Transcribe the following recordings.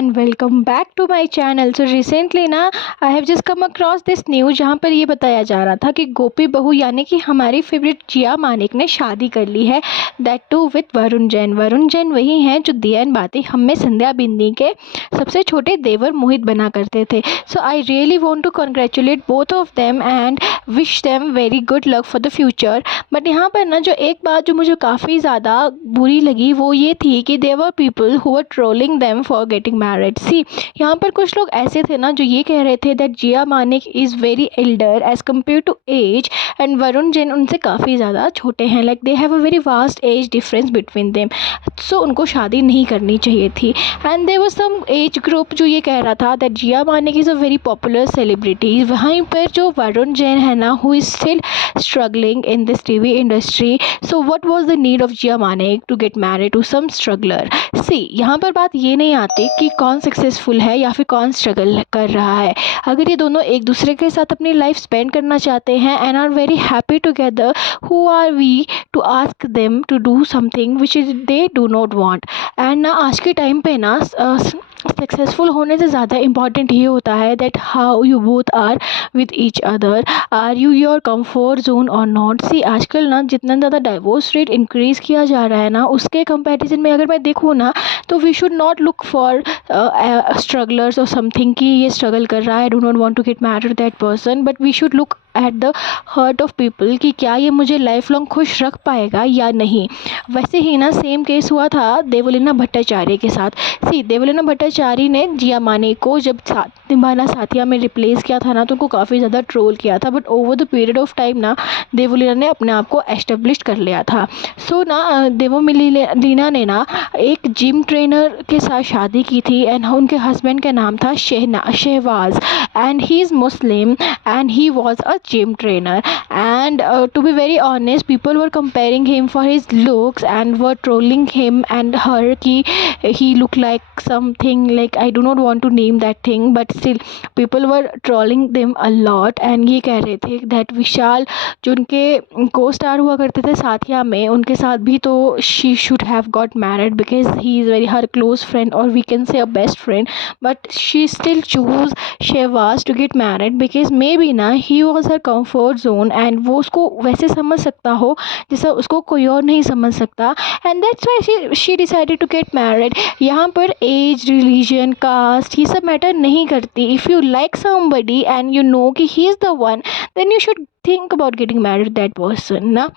and welcome back to my channel. So recently ना I have just come across this news जहाँ पर ये बताया जा रहा था कि गोपी बहू यानी कि हमारी फेवरेट जिया मानिक ने शादी कर ली है, that too with Varun Jain. Varun Jain वही हैं जो दिया एंड बाती हम में संध्या बिंदी के सबसे छोटे देवर मोहित बना करते थे। So I really want to congratulate both of them and wish them very good luck for the future. But यहाँ पर ना जो एक बात जो मुझे काफ़ी ज़्यादा बुरी लगी वो ये थी कि there were people who were trolling them for getting married. See यहाँ पर कुछ लोग ऐसे थे ना जो ये कह रहे थे that Jiya Manik is very elder as compare to age and Varun Jain उनसे काफ़ी ज़्यादा छोटे हैं, like they have a very vast age difference between them. So उनको शादी नहीं करनी चाहिए थी। And there was some age group जो ये कह रहा था that Jiya Manik is a very popular celebrity. वहीं पर जो वरुण जैन है ना who is still struggling in this TV industry, so what was the need of Jiya Manik to get married to some struggler. See यहाँ पर बात ये नहीं आती कि कौन सक्सेसफुल है या फिर कौन स्ट्रगल कर रहा है। अगर ये दोनों एक दूसरे के साथ अपनी लाइफ स्पेंड करना चाहते हैं and are very happy together, who are we to ask them to do something which is they do not want. And ना आज के टाइम पे ना सक्सेसफुल होने से ज़्यादा इम्पॉर्टेंट ये होता है that how you both are with each other, are you your comfort zone और नॉट। सी आजकल ना जितना ज़्यादा डाइवोर्स रेट इंक्रीज़ किया जा रहा है ना उसके कंपैरिजन में अगर मैं देखूँ ना तो we should not look for strugglers और समथिंग कि ये स्ट्रगल कर रहा है, do not want to get married that person, but we should look at the heart of people कि क्या ये मुझे लाइफ लॉन्ग खुश रख पाएगा या नहीं। वैसे ही ना सेम केस हुआ था देवलीना भट्टाचार्य के साथ। सी देवलीना भट्टाचार्य ने जिया मानिक को जब निभाना साथिया में रिप्लेस किया था ना तो उनको काफ़ी ज़्यादा ट्रोल किया था, but over the period of time ना देवलीना ने अपने आप को एस्टेब्लिश कर लिया था। सो ना देवलीना ने ना एक जिम ट्रेनर के साथ शादी की थी एंड उनके हस्बैंड का नाम था Shahbaz and he is Muslim and he was a gym trainer and to be very honest people were comparing him for his looks and were trolling him and her ki he looked like something like I do not want to name that thing but still people were trolling them a lot and ये कह रहे थे that विशाल जो उनके को star हुआ करते थे साथिया में उनके साथ भी तो she should have got married because he is very her close friend or we can say a best friend, but she still chose Shehbaz to get married because maybe ना he was her comfort zone and वो उसको वैसे समझ सकता हो जैसा उसको कोई और नहीं समझ सकता and that's why she decided to get married। यहाँ पर एज, रिलीजन, कास्ट ये सब मैटर नहीं करती। If you like somebody and you know कि he is the one then you should think about getting married that person ना।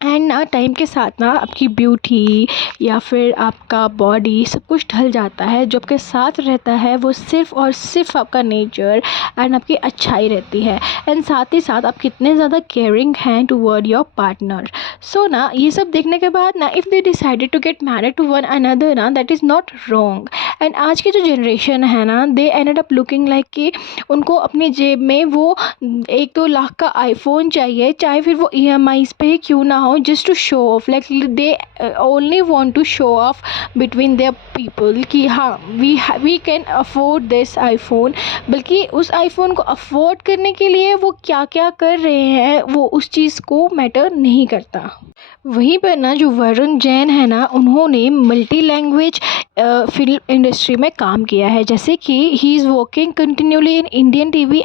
And ना time के साथ ना आपकी ब्यूटी या फिर आपका बॉडी सब कुछ ढल जाता है, जो आपके साथ रहता है वो सिर्फ़ और सिर्फ आपका नेचर एंड आपकी अच्छाई रहती है एंड साथ ही साथ आप कितने ज़्यादा केयरिंग हैं टूवर्ड योर पार्टनर। सो ना ये सब देखने के बाद ना if they decided to get married to one another ना that is not wrong. And आज की जो जनरेशन है ना they ended up looking like कि उनको अपनी जेब में वो 1-2 लाख का आईफोन चाहिए, चाहे फिर वो EMIs पे ही क्यों ना हो, just to show off, like they only want to show off between their people कि हाँ we can afford this iPhone, बल्कि उस iPhone को अफोर्ड करने के लिए वो क्या क्या कर रहे हैं वो उस चीज़ को मैटर नहीं करता। वहीं पर ना जो वरुण जैन है ना उन्होंने मल्टी लैंग्वेज फिल्म इंडस्ट्री में काम किया है, जैसे कि he is working continually in Indian TV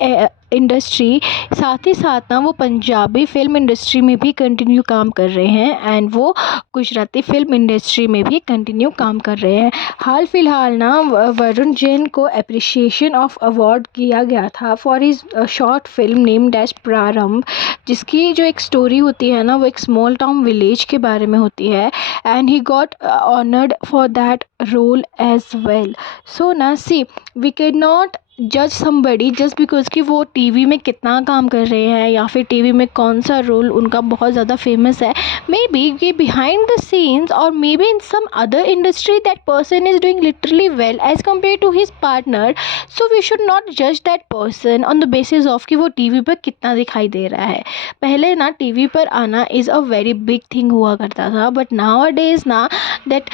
industry, साथ ही साथ ना वो पंजाबी फिल्म इंडस्ट्री में भी कंटिन्यू काम कर रहे हैं एंड वो गुजराती फिल्म इंडस्ट्री में भी कंटिन्यू काम कर रहे हैं। हाल फिलहाल ना वरुण जैन को अप्रिशिएशन ऑफ अवार्ड किया गया था for his short film named as Prarambh, जिसकी जो एक स्टोरी होती है ना वो एक स्मॉल टाउन विलेज के बारे में होती है and he got honoured for that role as well. So ना सी वी कैन नॉट जज समबडी जस्ट बिकॉज कि वो टीवी में कितना काम कर रहे हैं या फिर टीवी में कौन सा रोल उनका बहुत ज़्यादा फेमस है। मे बी ये बिहाइंड द सीन्स और may be in some other industry that person is doing literally well as compare to his partner. So we should not जज that person on the basis of कि वो TV पर कितना दिखाई दे रहा है। पहले ना टीवी पर आना is a very big thing हुआ करता था, बट नाउ अ डेज ना that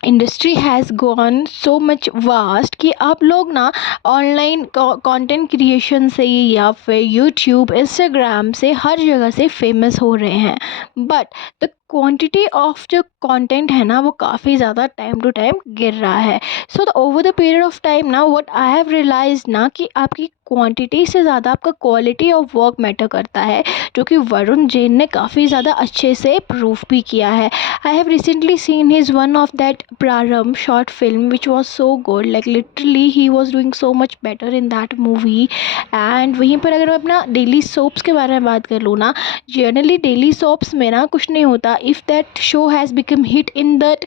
industry has gone so much vast कि आप लोग ना ऑनलाइन कंटेंट क्रिएशन से या फिर यूट्यूब, इंस्टाग्राम से हर जगह से फेमस हो रहे हैं। बट द क्वांटिटी ऑफ जो कंटेंट है ना वो काफ़ी ज़्यादा टाइम टू टाइम गिर रहा है। So the over the period of time ना व्हाट आई हैव रियलाइज ना कि आपकी क्वांटिटी से ज़्यादा आपका क्वालिटी ऑफ वर्क मैटर करता है, जो कि वरुण जैन ने काफ़ी ज़्यादा अच्छे से प्रूफ भी किया है। I have recently seen his one of that Prarambh short film which was so good, like literally he was doing so much better in that movie. And वहीं पर अगर मैं अपना डेली सोप्स के बारे में बात कर लूँ ना, जनरली डेली सोप्स में ना कुछ नहीं होता। If that show has become hit in that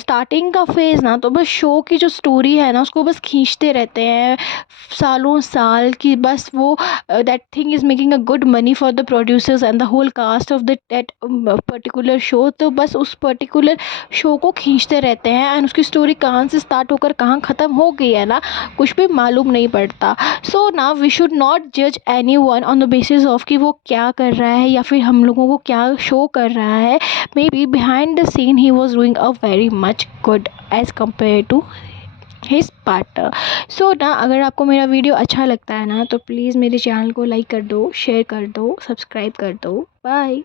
starting का फेज़ ना, तो बस शो की जो स्टोरी है ना उसको बस खींचते रहते हैं सालों साल की, बस वो that thing is making a good money for the producers and the whole cast of that particular show. तो बस उस पर्टिकुलर शो को खींचते रहते हैं एंड उसकी स्टोरी कहाँ से स्टार्ट होकर कहाँ ख़त्म हो गई है ना कुछ भी मालूम नहीं पड़ता। सो ना वी शुड नॉट जज any one on the basis of कि वो क्या कर रहा है या फिर हम लोगों को क्या शो कर रहा है। May be behind the scene he was doing a very much good as compare to his partner. So ना अगर आपको मेरा वीडियो अच्छा लगता है ना तो प्लीज़ मेरे चैनल को लाइक कर दो, शेयर कर दो, सब्सक्राइब कर दो। बाय।